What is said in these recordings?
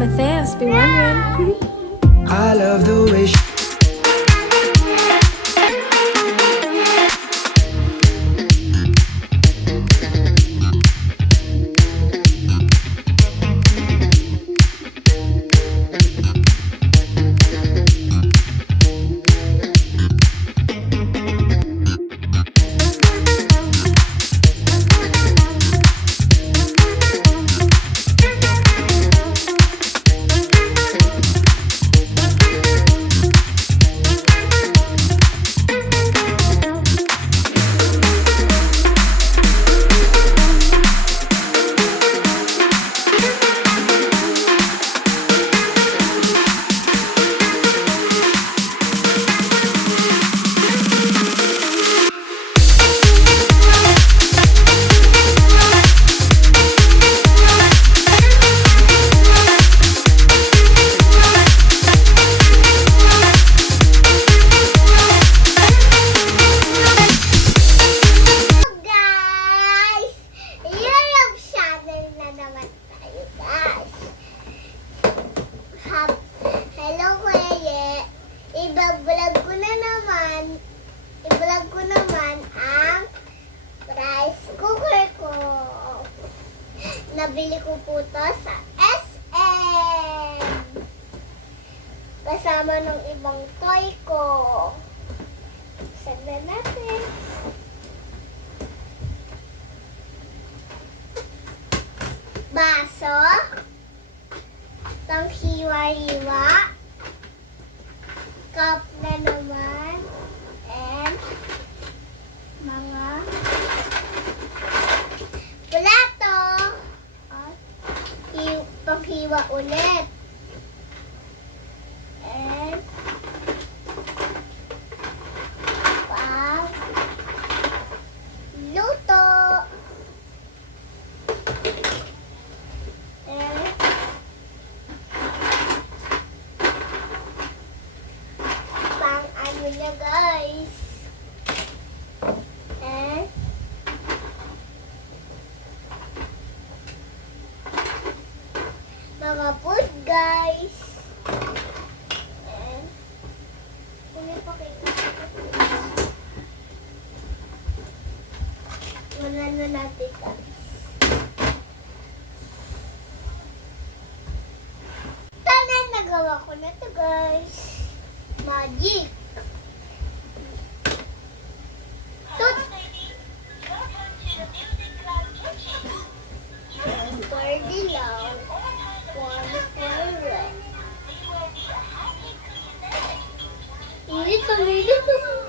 Matthias, be wondering. I love the way Nabili ko po to sa SM. Kasama ng ibang toy ko. Sanda na dalawa ulit. mga food guys. Привет,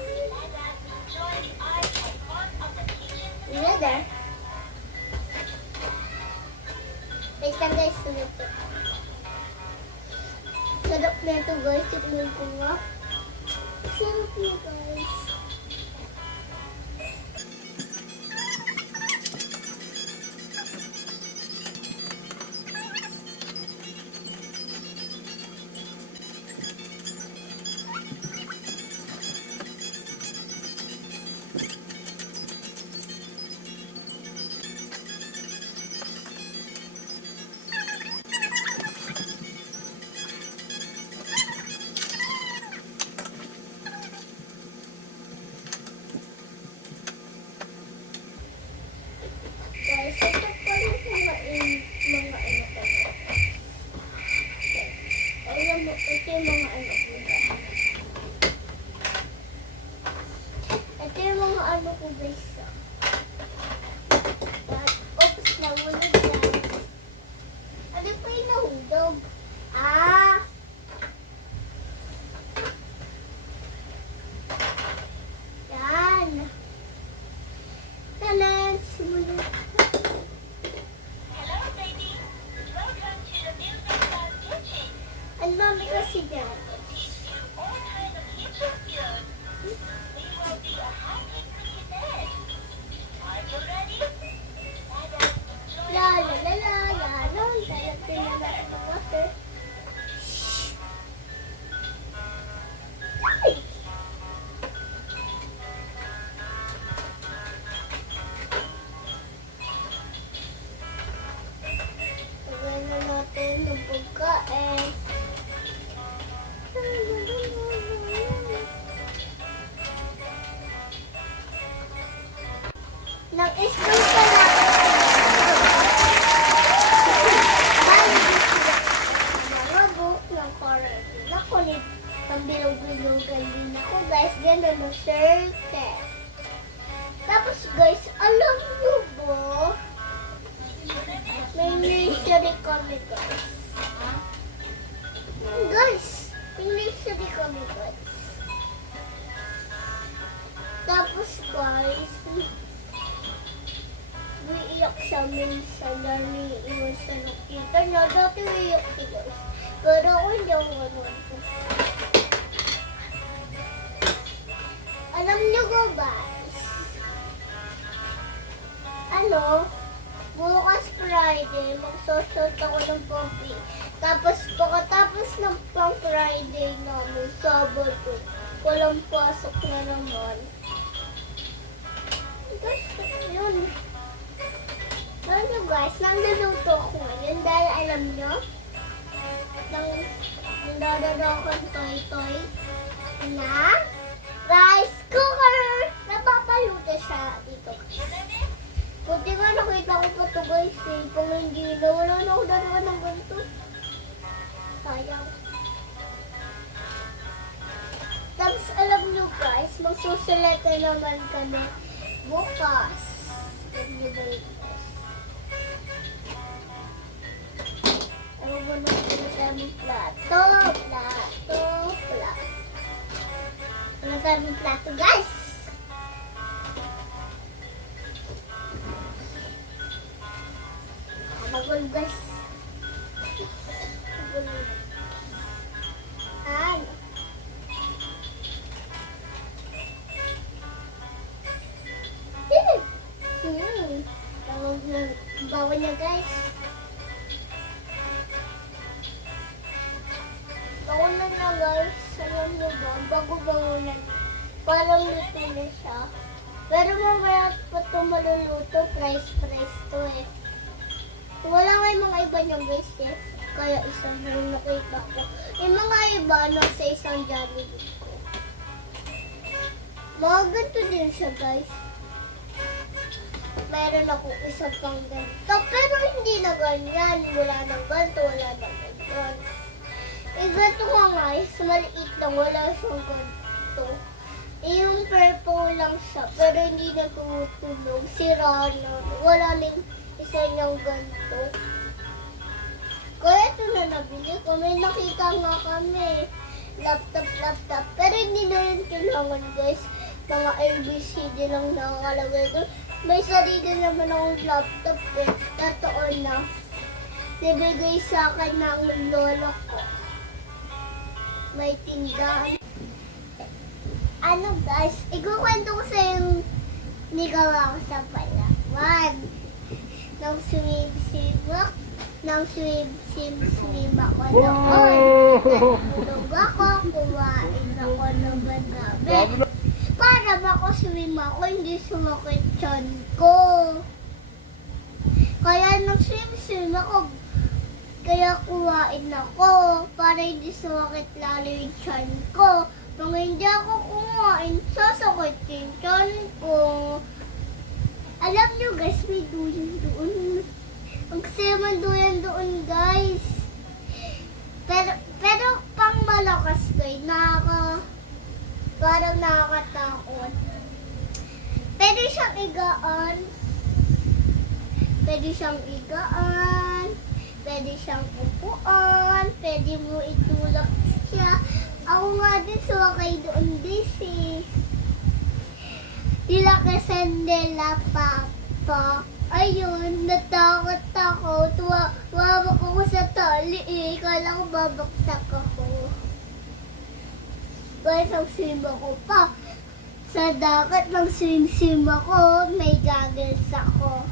La nasıl yani? La la la la la la la la la Alam niyo ko guys, ano, bukas Friday, magsusot ako ng poppy. Tapos pagkatapos ng pang Friday namin, Sabado, walang pasok na naman. Guys, yun. Nyo guys, nagluluto ako ngayon dahil alam nyo, nang akong toy-toy na rice cooker. Napapaluto siya dito. Buti nga nakita ko pa ito guys eh. Kung hindi na, wala na ako dalawa ng ganito. Sayang. Tapos alam nyo guys, magsusulat na naman kami bukas. Alam nyo ba yun ba na kami plato? Plato, plato. Ano kami plato guys? Bagol Mga ganito din siya guys. Meron ako isang pang ganito. Pero hindi na ganyan. Wala nang ganito, wala nang ganyan. Eh, ganito nga guys. Maliit lang. Wala siyang ganito. Eh, yung purple lang siya. Pero hindi na tumutulog. Sira na. Wala na yung isa niyang ganito. Kaya ito na nabili ko. May nakita nga kami. Laptop, laptop. Pero hindi na yun kailangan guys. Mga LBCD lang nakakalagay doon. May sarili naman akong laptop eh. Totoo na. Nibigay sa akin ng lolo ko. May tindahan. Ano guys, ikukwento ko sa yung nigawa ko sa Palawan. Nang swim-swim ako, nang swim-swim-swim ako noon. Natulog ako, kumain ako ng bagabi. Para ako swim ako, hindi sumakit tiyan ko. Kaya nang swim-swim ako, kaya kumain ako para hindi sumakit lalo yung tiyan ko. Kung hindi ako kumain, sasakit yung tiyan ko. Alam nyo guys, may duyan doon. Ang saya man duyan doon guys. Pero, pero pang malakas guys, nakaka, parang nakakatakot. Pwede siyang igaan. Pwede siyang igaan. Pwede siyang upuan. Pwede mo itulak siya. Ako nga din sumakay doon dis eh. Nila kasandela papa. Ayun, natakot ako. Tuwa, wawak ako sa tali eh. Kala ko babaksak ako. Guys, ang swim ako pa. Sa dagat, ng swim-swim ako. May goggles ako.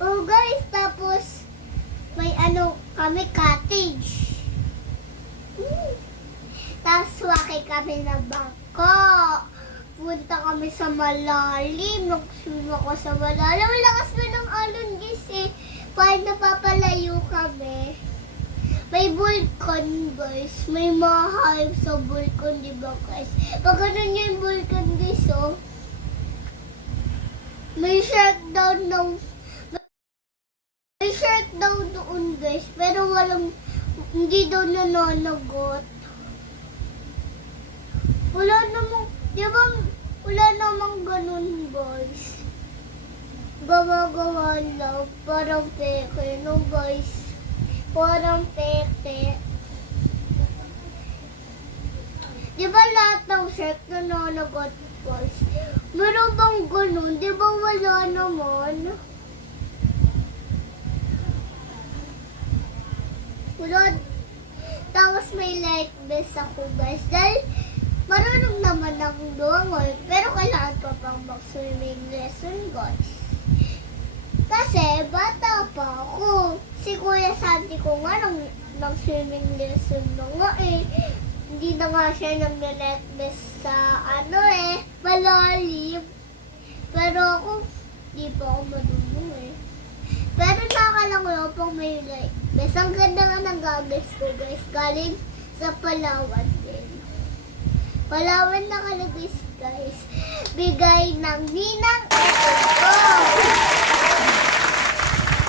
Oh guys, tapos may ano kami cottage. Hmm. Tapos wakay kami na bangko. Punta kami sa malalim. Nag-swim ako sa malalim. Ang lakas na ng alon guys eh. Parang napapalayo kami. May vulkan guys. May mga hype sa vulkan, di ba guys? Pag ganun yung vulkan guys oh. May daw ng... May daw doon guys, pero walang... Hindi daw nananagot. Wala namang... Di ba wala namang ganun guys. Gawa-gawa lang. Parang peke, no guys. Parang peke. Di ba lahat ng shark nananagot guys? Meron bang ganun? Di ba wala naman? Wala. Tapos may light vest ako guys. Dahil marunong naman akong lumangoy. Pero kailangan ko pang mag-swimming lesson guys. Kasi bata pa ako. Si Kuya Santi ko nga nang nag-swimming lesson na nga eh. Hindi na nga siya nag-light vest sa ano eh, malalim. Pero ako, di pa ako marunong eh. Pero nakakalanglo pang may light vest. Ang ganda nga ng goggles ko guys. Galing sa Palawan din. Palawan nakalagay guys. Bigay ng ninang ko.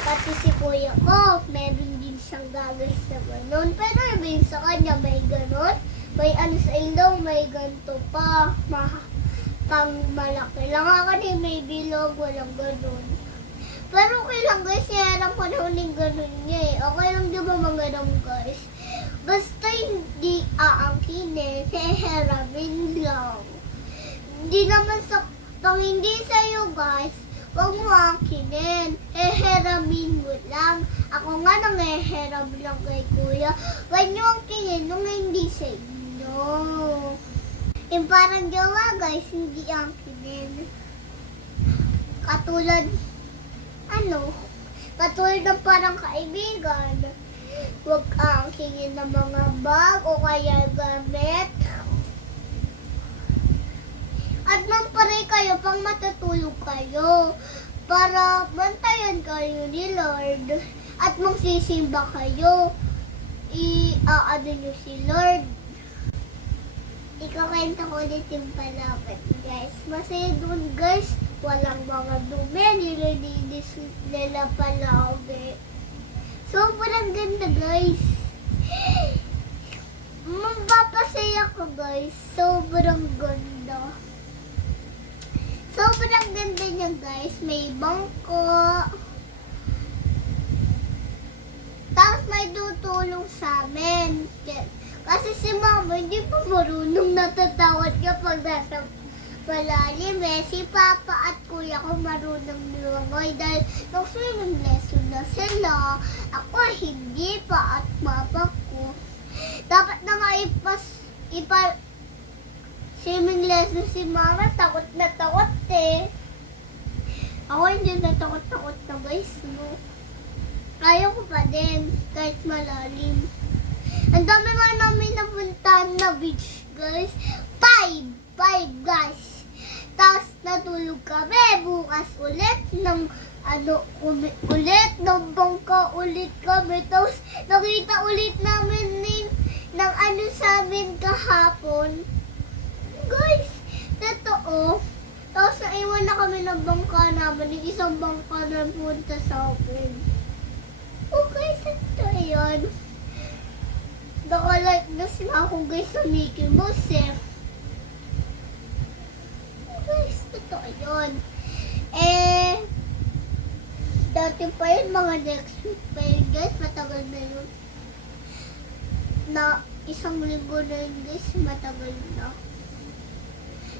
Pati si kuya ko, meron din siyang goggles na ganun. Pero yung sa kanya, may ganun. May ano sa ilong, may ganito pa. Ma pang malaki lang. Ako din may bilog, walang ganun. Pero okay lang guys, kaya ko na huling ganun niya eh. Okay lang di ba mga ganun guys? Basta hindi aangkinin, heheramin lang. Hindi naman sa, pang hindi sa'yo guys, huwag mo aangkinin. Heheramin mo lang. Ako nga nangheheram lang kay kuya. Huwag niyo aangkinin nung hindi sa inyo. Yung parang jowa guys, hindi aangkinin. Katulad, ano, katulad ng parang kaibigan. Huwag aangkinin ng mga bag o kaya gamit. At magparay kayo pang matutulog kayo para bantayan kayo ni Lord at magsisimba kayo. I-aano nyo si Lord. Ikakwento ko ulit yung palapit, guys. Masaya doon, guys. Walang mga dumi. Nililinis nila palagi. Sobrang ganda, guys. Mapapasaya ko, guys. Sobrang ganda. Sobrang ganda niya, guys. May bangko. Tapos may tutulong sa amin. Kasi si mama hindi pa marunong natatawad kapag nasa malalim eh. Si papa at kuya ko marunong lumangoy dahil nag-swimming lesson na sila. Ako hindi pa at papa ko. Dapat na nga ipas, ipa, swimming lesson si mama. Takot na takot eh. Ako hindi na takot-takot na guys. No? Ayaw ko pa din kahit malalim. Ang dami nga namin napuntahan na beach, guys. Five! Five, guys. Tapos natulog kami. Bukas ulit ng ano, ulit ng bangka ulit kami. Tapos nakita ulit namin nin, ng ano sa amin kahapon. Guys, totoo. Tapos naiwan na kami ng bangka namin. Yung isang bangka na punta sa akin. Okay, sakto yun. Naka-like na sila ako guys sa Mickey Mouse eh. Guys, totoo yun. Eh, dati pa yun, mga next week pa yun guys, matagal na yun. Na isang linggo na yun guys, matagal na.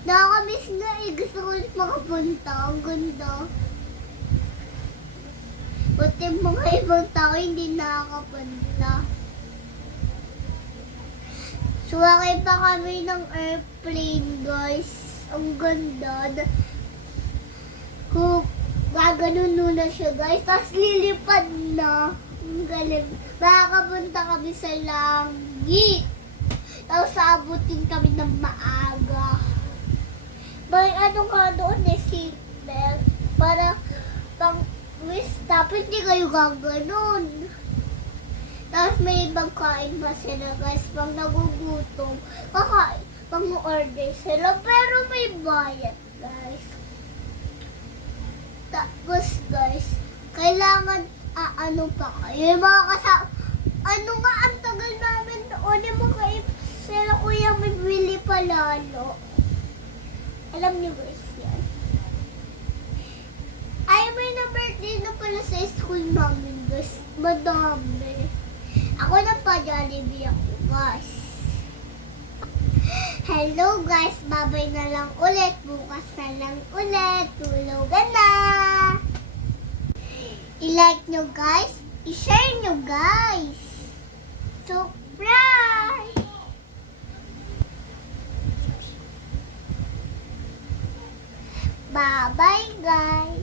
Nakakamiss na eh, gusto ko ulit makapunta, ang ganda. Buti mga ibang tao hindi nakakapunta. Suwakay pa kami ng airplane, guys. Ang ganda. Da- Kung gaganon muna siya, guys. Tapos lilipad na. Ang galing. Makakapunta kami sa langit. Tapos aabutin kami ng maaga. May ano ka doon eh, seatbelt. Para pang twist. Tapos hindi kayo gaganon. Tapos may ibang kain pa sila guys pang nagugutom. Kakain, pang order sila pero may bayad guys. Tapos guys, kailangan ah, ano pa kayo. Yung mga kasama, ano nga ang tagal namin doon yung mga sila kuya magbili pa lalo. Alam niyo guys yan. Ay, may na birthday na pala sa school namin guys. Madami. Ako na pa Jollibee ako guys. Hello guys, babay na lang ulit. Bukas na lang ulit. Tulugan na. I-like nyo guys. I-share nyo guys. Surprise! Bye-bye guys.